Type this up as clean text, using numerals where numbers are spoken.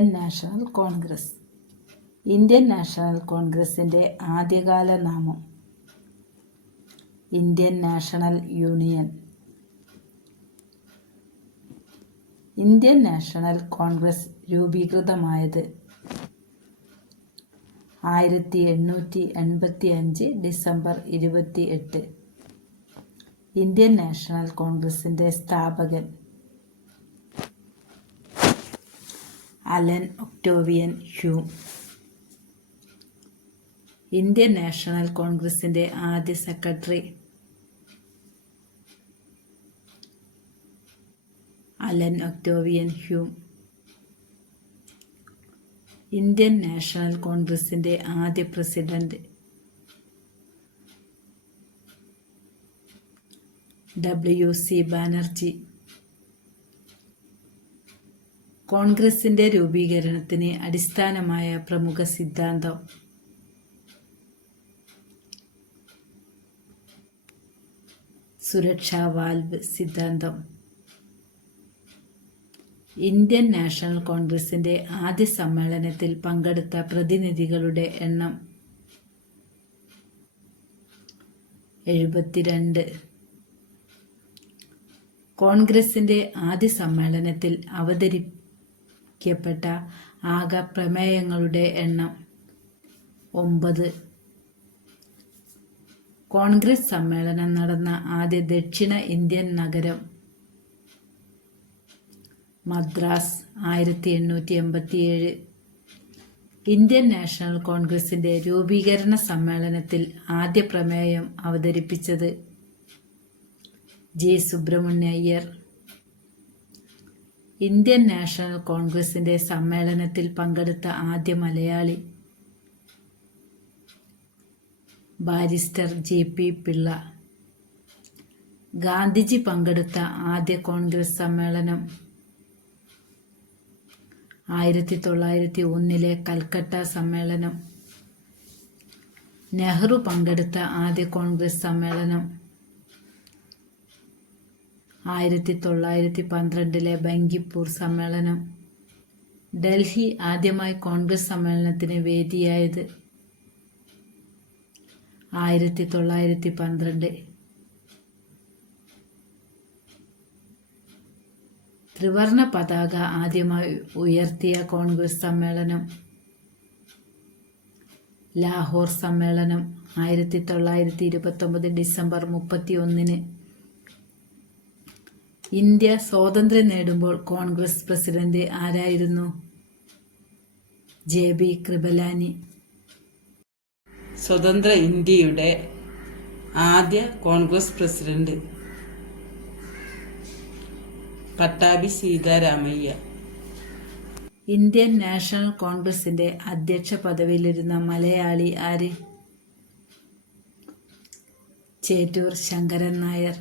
Indian National Congress. Indian National കോൺഗ്രസിൻ്റെ ആദ്യകാല നാമം Indian National Union. Indian National Congress രൂപീകൃതമായത് 1885 ഡിസംബർ 28. ഇന്ത്യൻ നാഷണൽ കോൺഗ്രസിൻ്റെ സ്ഥാപകൻ Allan Octavian Hume. Indian National കോൺഗ്രസിൻ്റെ ആദ്യ secretary Allan Octavian Hume. Indian National കോൺഗ്രസിൻ്റെ ആദ്യ പ്രസിഡന്റ് W.C. ബാനർജി. കോൺഗ്രസിൻ്റെ രൂപീകരണത്തിന് അടിസ്ഥാനമായ പ്രമുഖ സിദ്ധാന്തം സുരക്ഷാ വാൽവ് സിദ്ധാന്തം. ഇന്ത്യൻ നാഷണൽ കോൺഗ്രസിൻ്റെ ആദ്യ സമ്മേളനത്തിൽ പങ്കെടുത്ത പ്രതിനിധികളുടെ എണ്ണം 72. കോൺഗ്രസിൻ്റെ ആദ്യ സമ്മേളനത്തിൽ അവതരിപ്പിക്കപ്പെട്ട ആകെ പ്രമേയങ്ങളുടെ എണ്ണം 9. കോൺഗ്രസ് സമ്മേളനം നടന്ന ആദ്യ ദക്ഷിണ ഇന്ത്യൻ നഗരം മദ്രാസ് 1887. ഇന്ത്യൻ നാഷണൽ കോൺഗ്രസിൻ്റെ രൂപീകരണ സമ്മേളനത്തിൽ ആദ്യ പ്രമേയം അവതരിപ്പിച്ചത് G. Subramania Iyer. Indian National കോൺഗ്രസിൻ്റെ സമ്മേളനത്തിൽ പങ്കെടുത്ത ആദ്യ മലയാളി ബാരിസ്റ്റർ J.P. പിള്ള. ഗാന്ധിജി പങ്കെടുത്ത ആദ്യ കോൺഗ്രസ് സമ്മേളനം 1901 കൽക്കട്ട സമ്മേളനം. നെഹ്റു പങ്കെടുത്ത ആദ്യ കോൺഗ്രസ് സമ്മേളനം 1912 ബങ്കിപ്പൂർ സമ്മേളനം. ഡൽഹി ആദ്യമായി കോൺഗ്രസ് സമ്മേളനത്തിന് വേദിയായത് 1912. ത്രിവർണ പതാക ആദ്യമായി ഉയർത്തിയ കോൺഗ്രസ് സമ്മേളനം ലാഹോർ സമ്മേളനം 1929 ഡിസംബർ 31. ഇന്ത്യ സ്വാതന്ത്ര്യം നേടുമ്പോൾ കോൺഗ്രസ് പ്രസിഡന്റ് ആരായിരുന്നു? J.B. കൃപലാനി. സ്വതന്ത്ര ഇന്ത്യയുടെ ആദ്യ Congress president Pattabhi Sitaramayya. Indian national കോൺഗ്രസിന്റെ അധ്യക്ഷ പദവിയിലിരുന്ന മലയാളി ആര്? ചേറ്റൂർ ശങ്കരൻ നായർ.